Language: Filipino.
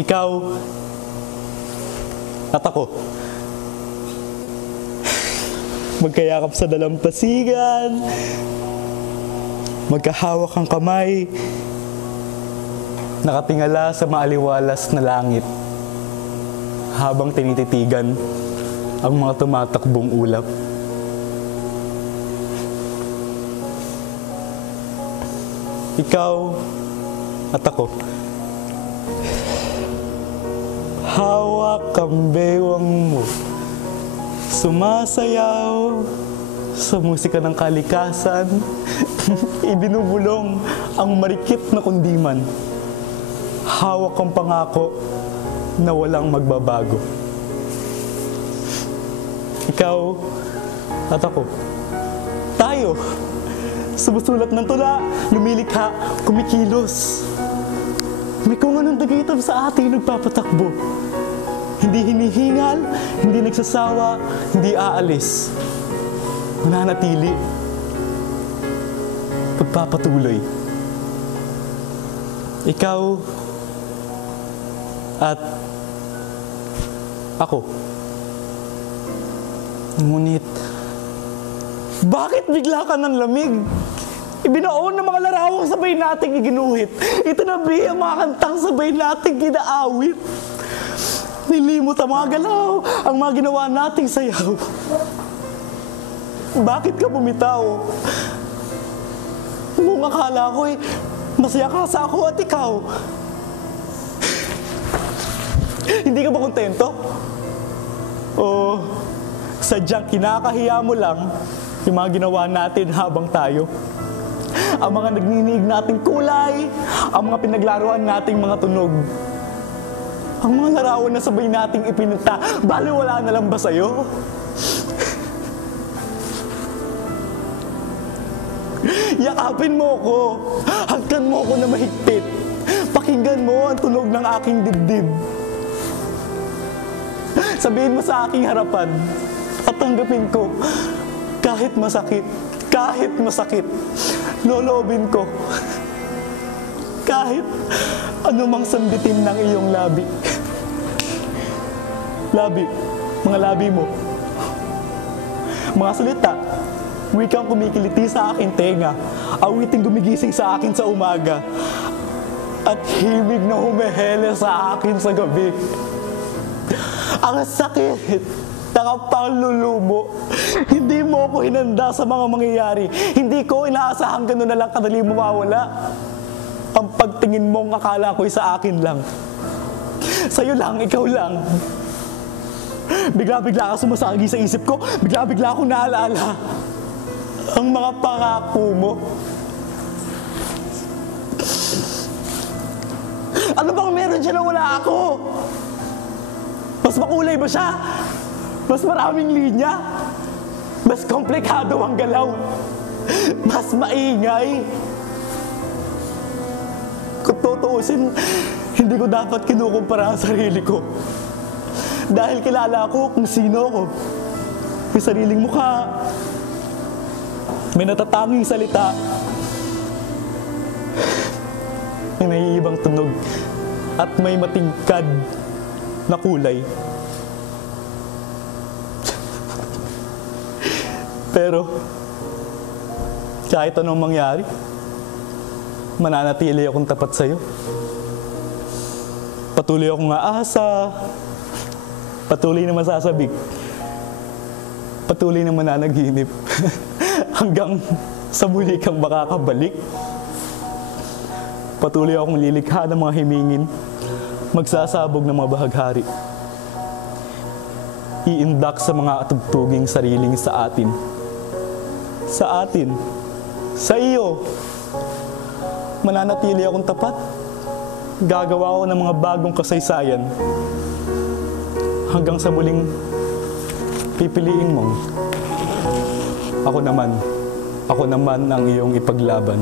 ikaw at ako. Magkayakap sa dalampasigan, magkahawak ang kamay, nakatingala sa maaliwalas na langit, habang tinititigan ang mga tumatakbong ulap. Ikaw at ako. Hawak ang bewang mo, sumasayaw sa musika ng kalikasan, ibinubulong ang marikit na kundiman. Hawak ang pangako na walang magbabago. Ikaw at ako. Tayo, sumusulat ng tula, lumilikha, kumikilos. May kung anong dagitan sa ating nagpapatakbo. Hindi hinihingal, hindi nagsasawa, hindi aalis. Mananatili. Pagpapatuloy. Ikaw at ako. Ngunit, bakit bigla ka ng lamig? Ibinaon ng mga larawang sabay nating iginuhit. Itinabi ang mga kantang sabay nating ginaawit. Nilimot ang mga galaw, ang mga ginawa nating sayaw. Bakit ka bumitaw? Kung akala ko'y masaya ka sa ako at ikaw. Hindi ka ba kontento? O sadyang kinakahiya mo lang yung mga ginawa natin habang tayo? Ang mga nagninig nating kulay, ang mga pinaglaruan nating mga tunog, ang mga larawan na sabay nating ipinunta, baliwala na lang ba sa'yo? Yakapin mo ko, hagkan mo ko na mahigpit, pakinggan mo ang tunog ng aking dibdib. Sabihin mo sa aking harapan at tanggapin ko, kahit masakit, loloobin ko. Kahit anumang sambitin ng iyong labi. Labi, mga labi mo. Mga salita, wikang kumikiliti sa aking tenga, awiting gumigising sa akin sa umaga, at himig na humehele sa akin sa gabi. Ang sakit, nakapanglulumo. Hindi mo ako hinanda sa mga mangyayari. Hindi ko inaasahan gano'n na lang kadali mo mawala. Ang pagtingin mong akala ko'y sa akin lang. Sa'yo lang, ikaw lang. Bigla-bigla ka sumasagi sa isip ko. Bigla-bigla akong naalaala ang mga pangako mo. Ano bang meron siya na wala ako? Mas makulay ba siya? Mas maraming linya? Mas komplikado ang galaw? Mas maingay? Kung tutuusin, hindi ko dapat kinukumpara ang sarili ko. Dahil kilala ko kung sino ko. May sariling mukha. May natatanging salita. May naiibang tunog. At may matingkad na kulay. Pero, kahit anong mangyari, mananatili akong tapat sa'yo. Patuloy akong aasa, patuloy na masasabik, patuloy na mananaginip, hanggang sa muli kang makakabalik. Patuloy akong lilikha ng mga himingin, magsasabog ng mga bahaghari. Iindak sa mga atugtuging sariling sa atin. Sa atin. Sa iyo. Mananatili akong tapat. Gagawa ko ng mga bagong kasaysayan. Hanggang sa muling pipiliin mong ako naman ang iyong ipaglaban.